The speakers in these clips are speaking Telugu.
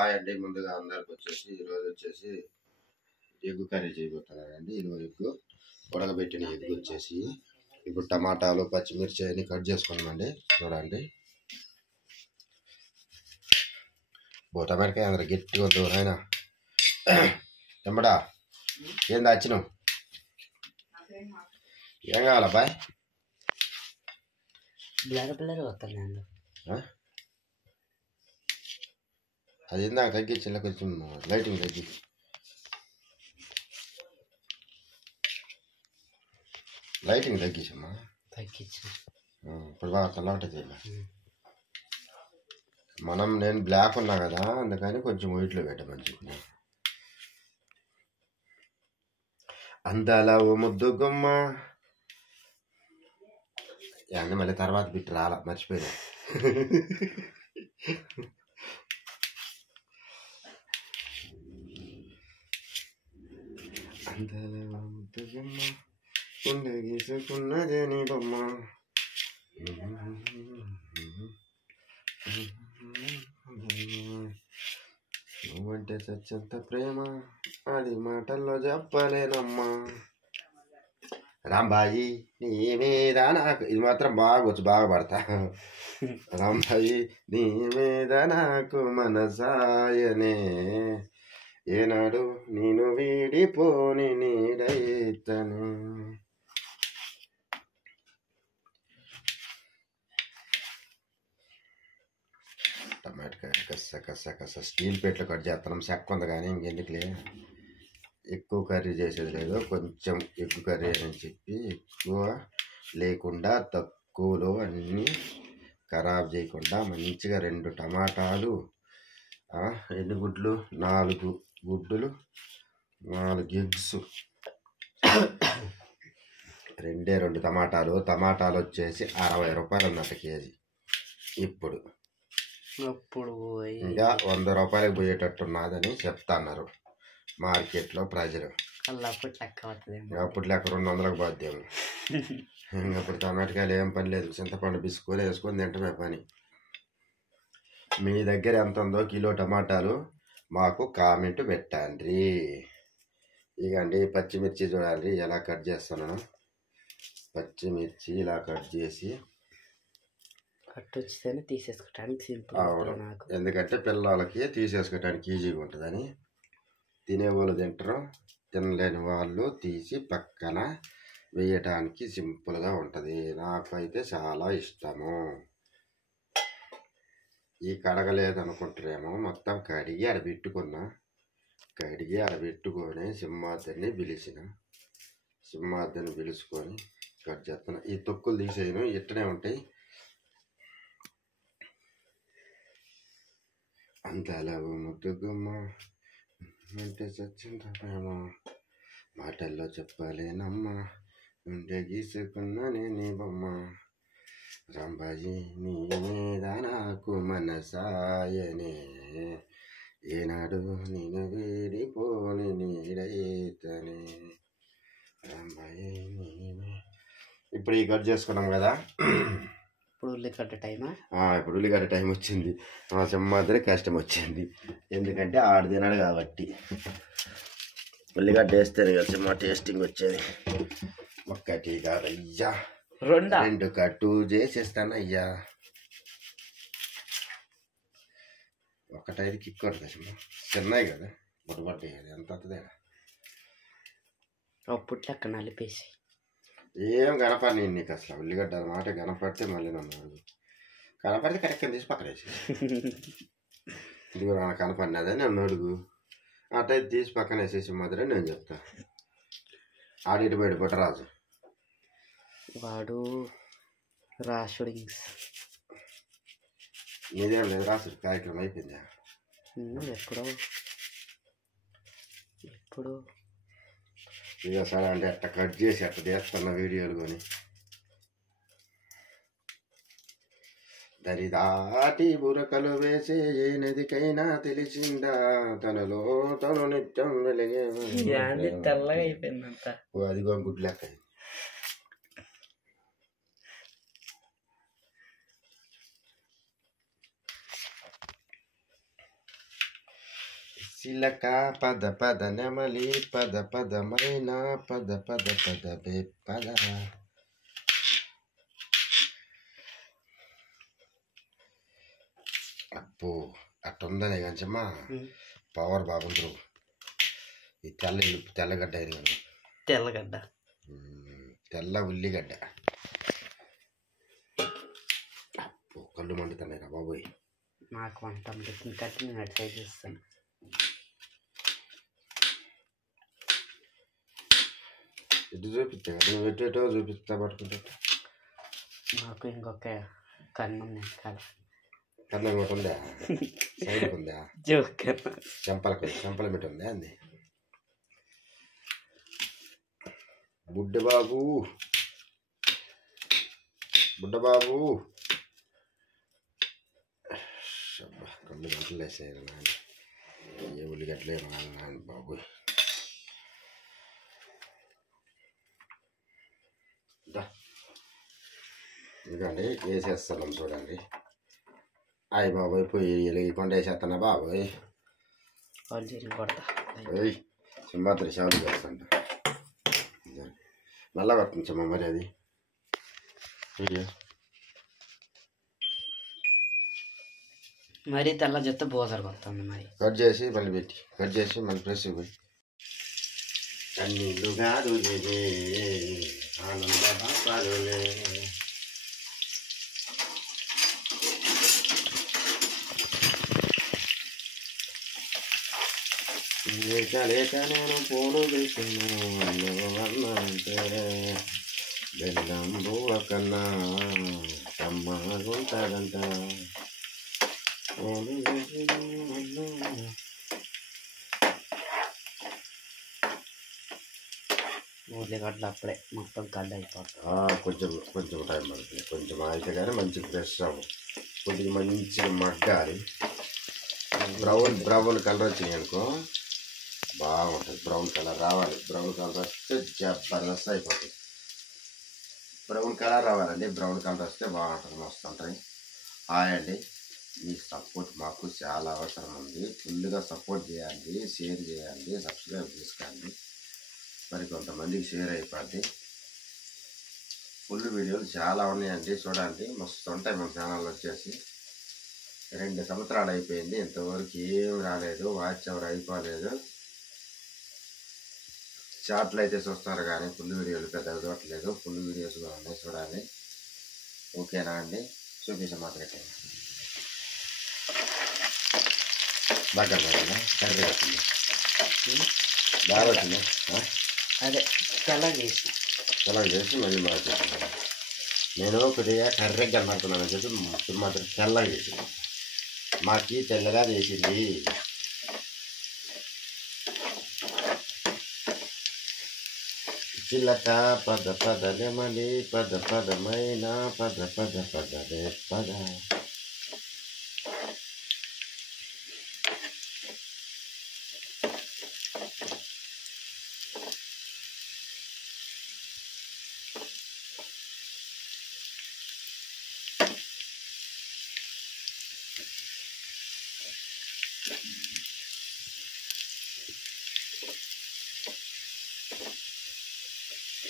హాయ్ అండి. ముందుగా అందరికి వచ్చేసి ఈరోజు వచ్చేసి ఎగ్గు కర్రీ చేయబోతున్నానండి. ఇదిగో ఎగ్గు ఉడకబెట్టిన ఎగ్గు వచ్చేసి ఇప్పుడు టమాటాలు పచ్చిమిర్చి అన్ని కట్ చేసుకున్నామండి. చూడండి టమాటకాయ అందరు గట్టిగా వద్దు ఆయన ఎంబడా ఏం దాచినావు ఏం కావాలబ్బాయ్ బ్లర్ వస్తుంది అది ఇందాక తగ్గించి కొంచెం లైటింగ్ తగ్గించమ్మా తగ్గించు ఇప్పుడు బాగా తెల్లటది నేను బ్లాక్ ఉన్నా కదా అందుకని కొంచెం వైట్లో పెట్టమని చెప్పిన అందాల ఓ ముద్దు గుమ్మ అన్నీ మళ్ళీ తర్వాత బిట్టి రాలా మర్చిపోయినా అందాల ఓ ముద్దు గుమ్మ ఉండే గీసుకున్నదే నీ బొమ్మ నువ్వంటే సత్యంత ప్రేమ అది మాటల్లో చెప్పలేనమ్మా రాంబాయి నీ మీద నాకు ఇది మాత్రం బాగొచ్చు బాగా పడతా రాంబాయి నీ మీద నాకు మనసాయనే ఏనాడు నేను వీడిపోని నీడైతను టమాటకాయ కస్స స్టీల్ ప్లేట్లో కట్ చేస్తున్నాం చెక్క ఉంది కానీ ఇంకెందుకులే ఎక్కువ కర్రీ చేసేది లేదు కొంచెం ఎక్కువ కర్రీ అని చెప్పి ఎక్కువ లేకుండా తక్కువలో అన్నీ ఖరాబ్ చేయకుండా మంచిగా 2 టమాటాలు ఎన్ని గుడ్లు 4 గుడ్డులు 4 ఎగ్స్ 2 టమాటాలు వచ్చేసి 60 రూపాయలు ఉన్నట్టు కేజీ ఇప్పుడు ఇంకా 100 రూపాయలకు పోయేటట్టున్నదని చెప్తున్నారు మార్కెట్లో ప్రజలు అప్పుడు లెక్క 200లకు పోద్దేమో ఇంకప్పుడు టమాటకాయలు ఏం పని లేదు చింతపండు బిస్కొని వేసుకొని తింటమే పని మీ దగ్గర ఎంత ఉందో కిలో టమాటాలు మాకు కామెంట్ పెట్టండి ఇకండి పచ్చిమిర్చి చూడండి ఎలా కట్ చేస్తున్నాను పచ్చిమిర్చి ఇలా కట్ చేసి వచ్చితేనే తీసేసుకోవడానికి సింపుల్ నాకు ఎందుకంటే పిల్లలకి తీసేసుకోవడానికి ఈజీగా ఉంటుందని తినేవాళ్ళు తింటారు తినలేని వాళ్ళు తీసి పక్కన వేయటానికి సింపుల్గా ఉంటుంది నాకైతే చాలా ఇష్టము ఈ కడగలేదనుకుంటారేమో మొత్తం కడిగి ఆడబెట్టుకొని సింహాద్రిని పిలుచుకొని కట్ చేస్తున్నా ఈ తొక్కులు తీసేయను ఇట్టనే ఉంటాయి అంతలా ముద్దుగుమ్మ అంటే సచ్చింత ప్రేమ మాటల్లో చెప్పలేనమ్మా ఉంటే గీసుకున్నానే నీ బొమ్మ రాంబాజీ నీ మీద నాకు మనసాయనే ఏనాడు నేను వీడిపోని నీడైతనే రాంబాజీ ఇప్పుడు ఈ కట్ చేసుకున్నాం కదా ఇప్పుడు ఉల్లిగడ్డ టైమా ఇప్పుడు ఉల్లిగడ్డ టైం వచ్చింది మా సింహాద్రి కష్టం వచ్చింది ఎందుకంటే ఆడు తినాడు కాబట్టి ఉల్లిగడ్డ వేస్తేనే కదా సింహ టేస్టింగ్ వచ్చేది ఒక్కటి కాదయ్యా 2 కట్టు చేసేస్తాను అయ్యా ఒకటైదు కిక్ కొడుతుంది సింహ చిన్నవి కదా బుట్టబడ్డాయి కదా ఎంత అవుతుంది అప్పుడు లెక్క నలిపేసి ఏం కనపడి నీకు అసలు ఉల్లిగడ్డ మాట కనపడితే మళ్ళీ నన్ను అడుగు కనపడితే కరెక్ట్గా తీసి పక్కన వేసి ఇదిగో నాకు కనపడినదే నన్ను అడుగు అటైతే తీసి పక్కన వేసేసి మాత్రమే నేను చెప్తా ఆడిటి బయట పుట్టరాజు వాడు రాసుడు నీదేం లేదు రాసుడు కార్యక్రమం అయిపోయిందా ఎప్పుడు ఇక సరే అంటే అట్ట కట్ చేసి అట్ట చేస్తున్న వీడియోలు కొని దరిదాటి బురకలు వేసే ఏ నదికైనా తెలిసిందా తనలో తను నిత్యం వెలిగే తెల్లగా అయిపోయిందంట అదిగో గుడ్ లెక్క చిలక పద పద నెమలి పద పదమైన పద పద పద పద. అప్పు అట్టుందనే కంచమ్మా పవర్ బాగుంటారు. ఈ తెల్లగడ్డ అయింది, తెల్లగడ్డ తెల్ల ఉల్లిగడ్డ. అప్పు కళ్ళు మండుతున్నాయి రా బాబోయ్. నాకు వంట కట్టి నేను అటు సైడ్ చేస్తాను. ఇటు చూపిస్తా కదా, నువ్వు ఎటో చూపిస్తా పట్టుకుంటా. నాకు ఇంకొక కన్ను వెనకాల కన్నం ఒకటి ఉందా, సైడ్కి ఉందా, జోకర్ చెంపల పెట్టి ఉందా అంది. బుడ్డబాబు కళ్ళు గంటలు వేసారు నాన్న. ఏ ఉల్లిగడ్డలే నాన్న బాబు. ఎందుకండి వేసేస్తున్నాం చూడండి. అయ్యి బాబోయ్ పోయి కొండ వేసేస్తున్నా బాబోయ్. సింహాద్రి షావులు చేస్తాంట నల్ల పడుతుంచమ్మా మరి అది వీడియో. మరి తెల్ల జొత్త బోసర్ కొడుతుంది. మరి కట్ చేసి మళ్ళీ పెట్టి కట్ చేసి మళ్ళీ ప్రెస్ పోయి కన్నీళ్ళు కాదు ఆనంద పాపాలులే. లేక నేను పోను పెట్టాను అన్నవంటే బెల్లం బువ్వ కన్నా కమ్మగుంటాడంట. ఉల్లిగడ్డలు అప్పుడే మొత్తం గడ్డ అయిపోతుంది. కొంచెం టైం పడుతుంది. కొంచెం అయితే కానీ మంచి ఫ్రెష్ అవ్వు. కొద్దిగా మంచిగా మగ్గాలి. బ్రౌన్ కలర్ వచ్చినాయి అనుకో బాగుంటుంది. బ్రౌన్ కలర్ రావాలి. బ్రౌన్ కలర్ వస్తే జబర్దస్త్ అయిపోతుంది. బ్రౌన్ కలర్ రావాలండి. బ్రౌన్ కలర్ వస్తే బాగుంటుంది, మస్తు ఉంటుంది. హాయ్ అండి, మీ సపోర్ట్ మాకు చాలా అవసరం ఉంది. ఫుల్గా సపోర్ట్ చేయండి, షేర్ చేయండి, సబ్స్క్రైబ్ చేసుకోండి. మరి కొంతమందికి షేర్ అయిపోద్ది. ఫుల్ వీడియోలు చాలా ఉన్నాయండి, చూడండి. మస్తు ఉంటాయి మన ఛానల్ వచ్చేసి. 2 సంవత్సరాలు అయిపోయింది, ఇంతవరకు ఏం రాలేదు, వాచ్ అవర్ అయిపోలేదు. షార్ట్లు అయితే చూస్తారు కానీ ఫుల్ వీడియోలు పెద్దగా చూడట్లేదు. ఫుల్ వీడియోస్ కూడా ఉన్నాయి, చూడాలి. ఓకేనా అండి? చూపించ మాత్రమే బాగా కర్రీ వచ్చింది, బాగా వచ్చింది. అదే తెల్లగా చేసి మళ్ళీ బాగా చేస్తున్నాను. నేను కొద్దిగా కర్రీగా కనబడుతున్నానని చెప్పి మాత్రం తెల్లగా చేసింది. మాకి తెల్లగా చేసింది. చిలక పద పద నెమలి పద పదమైన పద పద పద పద.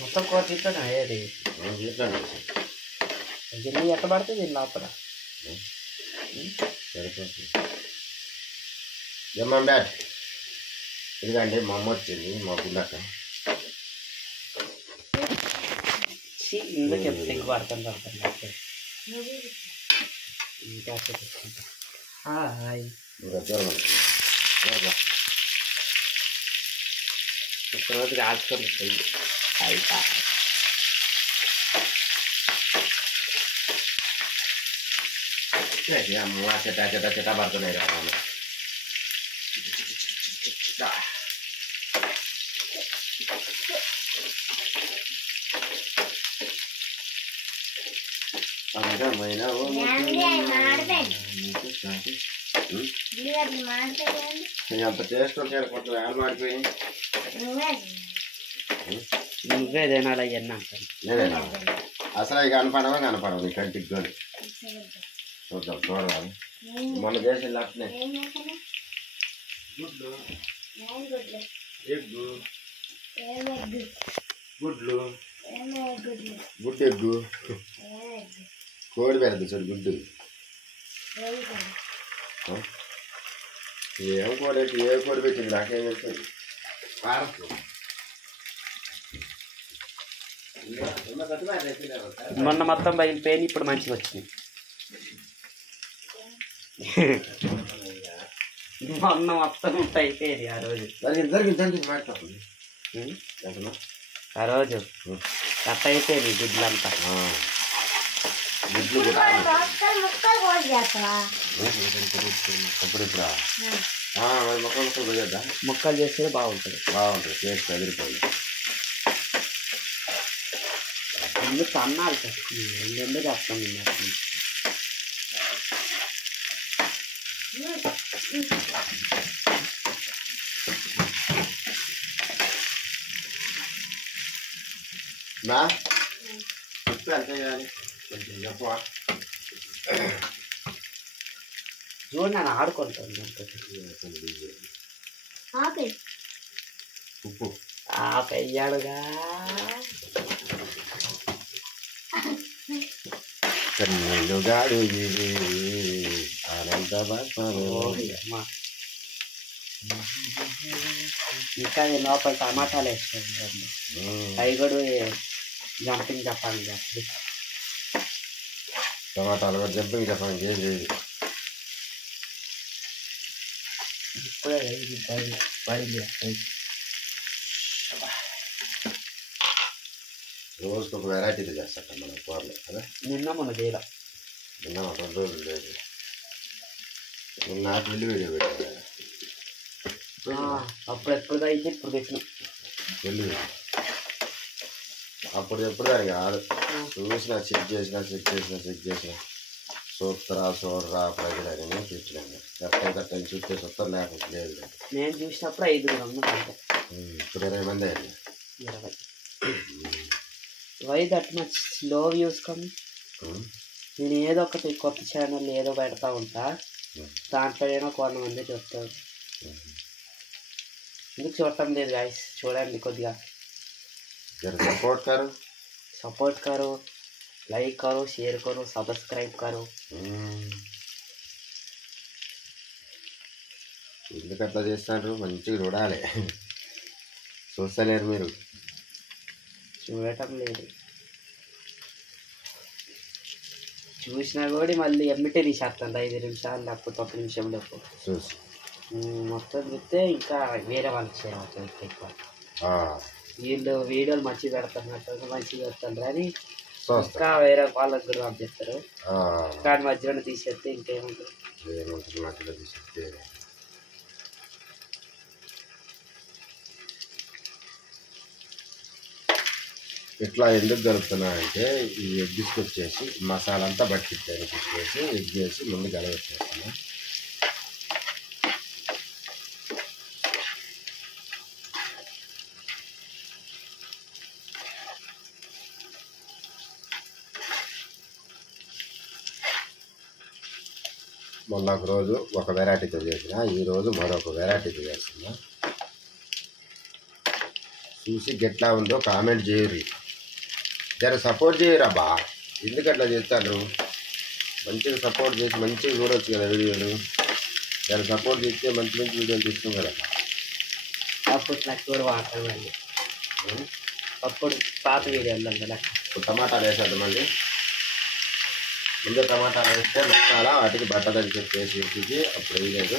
మొత్తం కూర తీస్తాను అయ్యేది. గిన్నె ఎట్ట పడితే దీని లోపల సరిపోతుంది. ఏమా బ్యాట్ ఇదిగండి, మా అమ్మ వచ్చింది, మా గుండక. ఇందుకు ఎప్పుడు ఎక్కువ పడుతుంది ఇంకా హాయ్ రోజుకి ఆడుకొని చెట్ట పడుతున్నాయి కదా. అందమైన అంత టేస్ట్ ఉంటాయి అనుకుంటున్నా. ఎవరు మాడిపోయి నువ్వే తినాలి అవన్నీ అంటాను. నేనేనా అసలు ఇక కనపడవు నీ కంటికి కానీ. చూద్దాం చూడాలి. మొన్న చేసి అట్నే గుడ్లు ఎగ్గు గుడ్లు గుడ్డు ఎగ్గు కోడి పెడదు చూడు గుడ్డు ఏం కోడి ఏ కోడి పెట్టింది నాకేం పెట్టింది మొన్న మొత్తం బయలుపోయి ఇప్పుడు మంచిగా వచ్చింది. మొన్న మొత్తం అయిపోయేది ఆ రోజు. ఆ రోజు కట్ అయిపోయింది గుడ్లంతా. గుడ్లు ముక్కలు చేస్తే బాగుంటుంది. టేస్ట్ అదిరిపోయింది. ఎందుకు అన్నాలు ఎందుకు చెప్తాం నా ఉప్పు ఎంత వేయాలి కొంచెం చెప్పవా? చూడు నేను ఆడుకుంటాను. ఉప్పు పెయ్యాడుగా కన్నుగాడు ఆనంద ఇంకా లోపల టమాటాలు వేసుకోండి. అవి కూడా జంపింగ్ చెప్పాలి. టమాటాలు కూడా జంపింగ్ చెప్పండి. ఏది ఇప్పుడే పడింది. రోజుకి ఒక వెరైటీలు చేస్తాం మనం కూరలు కదా. నిన్న మొన్న చేయడం నిన్న 2 రోజులు లేదు. నాకు వెళ్ళి వీడియో పెట్టాను. అప్పుడు ఎప్పుడు అయితే ఇప్పుడు పెట్టిన వెళ్ళి అప్పుడు ఎప్పుడు దానికి కాదు. చూసినా చెక్ చేసిన చూడరా ప్రజలని చూసినాను. ఎప్పటికట్టని చూస్తే చూస్తారు లేకపోతే లేదు. నేను చూసినప్పుడు 5 మంది. ఇప్పుడు 20 మంది అయింది. 20. Why that much slow views come? నేను ఏదో ఒకటి కొత్త ఛానల్ ఏదో పెడతా ఉంటా, దాంట్లో ఏమో కొంతమంది చూస్తారు. ఎందుకు చూడటం లేదు గాయస్? చూడండి కొద్దిగా సపోర్ట్ करो, लाइक करो, शेयर करो, सब्सक्राइब करो. ఎందుకు అట్లా చేస్తారు? మంచిగా చూడాలి. చూస్తలేరు మీరు. చూడటం లేదు. చూసినా కూడా మళ్ళీ ఎమ్మిటే తీసేస్తాను. 5 నిమిషాలు లేకపోతే 1 నిమిషం లేకపోతే చూసి మొత్తం చూస్తే ఇంకా వేరే వాళ్ళకి షేర్ అవుతుంది ఎక్కువ. వీళ్ళు వీడియోలు మంచిగా పెడుతున్నట్టు మంచిగా పెడతారు అని ఇంకా వేరే వాళ్ళకి కూడా పంపిస్తారు. కానీ మధ్యలో తీసేస్తే ఇంకేముంటుంది? మధ్యలో తీసేస్తే ఇట్లా ఎందుకు కలుపుతున్నానంటే ఈ ఎగ్ తీసుకొచ్చేసి మసాలా అంతా పట్టించాను. తీసుకొచ్చి ఎగ్ వేసి ముందు గలవచ్చేస్తాను. మొన్న ఒక రోజు ఒక వెరైటీతో చేసిన, ఈరోజు మరొక వెరైటీతో చేస్తున్నా. చూసి గెట్లా ఉందో కామెంట్ చేయరు. జర సపోర్ట్ చేయరాబా. ఎందుకు అట్లా చేస్తారు? మంచిగా సపోర్ట్ చేసి మంచిగా చూడవచ్చు కదా వీడియోలు. జర సపోర్ట్ చేస్తే మంచి మంచి వీడియోలు తీస్తాం కదా. అప్పుడు నాకు కూడా వాడతామండి. అప్పుడు పాత వీడియోలు ఇప్పుడు టమాటాలు వేసేద్దాం. మళ్ళీ ముందు టమాటాలు వేస్తే మసాలా వాటికి బట్టదని చెప్పేసి ఉడికి అప్పుడు వేయలేదు.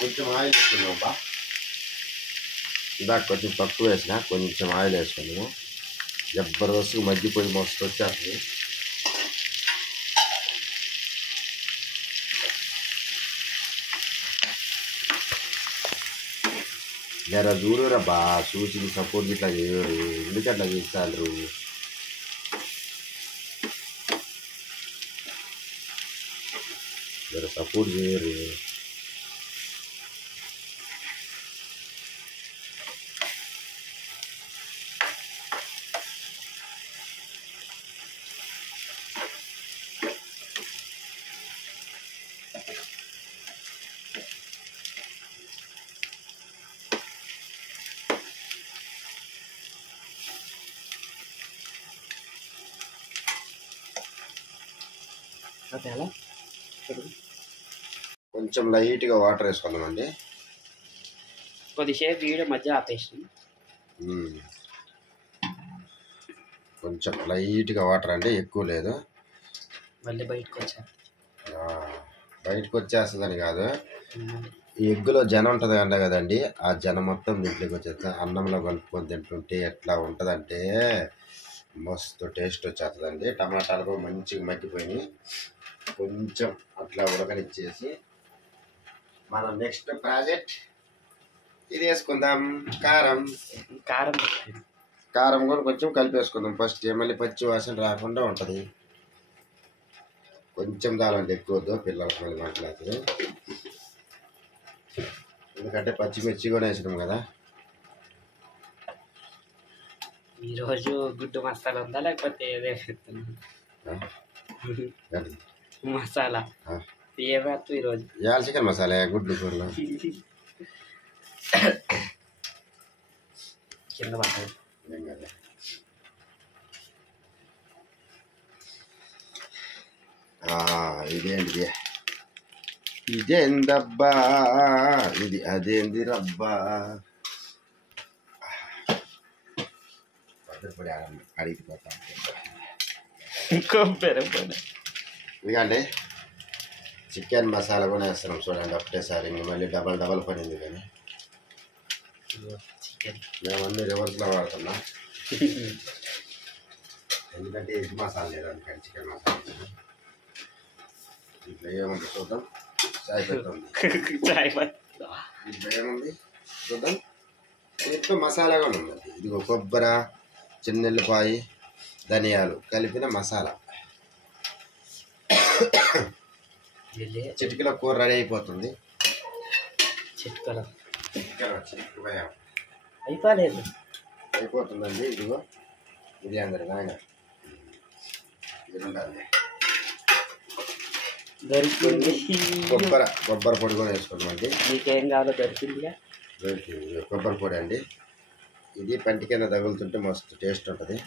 కొంచెం ఆయిల్ వేసుకున్నాం. ఇందాక కొంచెం తక్కువ వేసిన, కొంచెం ఆయిల్ వేసుకున్నాము. జబర్దస్త్ మగ్గిపోయి మస్తు వచ్చేస్తుంది. జర చూడురా బా. చూసి సపోర్ట్ ఇట్లా చేయరు. ఎందుకు అట్లా చేస్తారు? జర సపోర్ట్ చేయరు. అదేలా కొంచెం లైట్గా వాటర్ వేసుకుందామండి. కొద్దిసేపు వీడియో మధ్య ఆపేసి కొంచెం లైట్గా వాటర్ అండి, ఎక్కువ లేదు. మళ్ళీ బయటకు వచ్చా బయటకు వచ్చేస్తుందని కాదు, ఈ ఎగ్గులో జనం ఉంటుంది అంట కదండి, ఆ జనం మొత్తం దీంట్లోకి వచ్చేస్తా అన్నంలో కలుపుకొని తింటుంటే ఎట్లా ఉంటుందంటే మస్తు టేస్ట్ వచ్చేస్తుందండి. టమాటాలు కూడా మంచిగా మగ్గిపోయినాయి. కొంచెం అట్లా ఉడకనిచ్చేసి మనం నెక్స్ట్ ప్రాజెక్ట్ ఇది వేసుకుందాం. కారం కారం కారం కూడా కొంచెం కలిపేసుకుందాం ఫస్ట్, మళ్ళీ పచ్చి వాసన రాకుండా ఉంటుంది. కొంచెం దాలంటే ఎక్కువ వద్దు, పిల్లలకు మళ్ళీ మాట్లాడుతుంది. ఎందుకంటే పచ్చిమిర్చి కూడా వేసినాం కదా. ఈరోజు గుడ్డు మసాలా ఉందా లేకపోతే ఏదే మసాలా ఏమేస్తాం ఈరోజు? ఇవాళ చికెన్ మసాలా గుడ్డు కూరలో కింద పడ్డది. ఇదేంటి ఇదేందబ్బా, ఇది అదేంది రబ్బా. పొడి అడిగిపోతా ఎందుకంటే చికెన్ మసాలా కూడా వేస్తున్నాం చూడండి ఒకటేసారి. ఇంక మళ్ళీ డబల్ పడింది కానీ మేము అన్ని రివర్స్లో వాడుతున్నాం. ఎందుకంటే ఎగ్ మసాలా లేదు అందుకని చికెన్ మసాలా. ఇట్లా ఏముంది చూద్దాం. చాయ్ పెడుతుంది, ఇట్లా ఏముంది చూద్దాం. ఎక్కువ మసాలా కూడా ఉందండి. ఇదిగో కొబ్బరి, చిన్నెల్లిపాయ, ధనియాలు కలిపిన మసాలా. చిటికలో కూర రెడీ అయిపోతుంది. అయిపోతుందండి. ఇదిగో ఇది అందరు నాయన ఇది ఉండాలి. దొరికింది. కొబ్బరి పొడి కూడా వేసుకున్నామండి. మీకేం కావాలో దొరికిందిగా. కొబ్బరి పొడి అండి. ఇది పంటి కింద తగులుతుంటే మస్తు టేస్ట్ ఉంటుంది.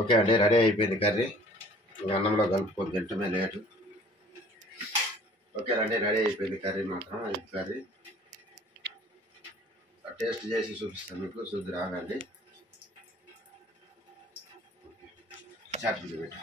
ఓకే అండి, రెడీ అయిపోయింది కర్రీ. ఇంకా అన్నంలో కలుపుకొని తింటమే లేటు. ఓకే అండి, రెడీ అయిపోయింది కర్రీ. మాత్రం ఈ కర్రీ టేస్ట్ చేసి చూపిస్తాను మీకు. చూద్దు రాగండి. చాట్ పెట్టా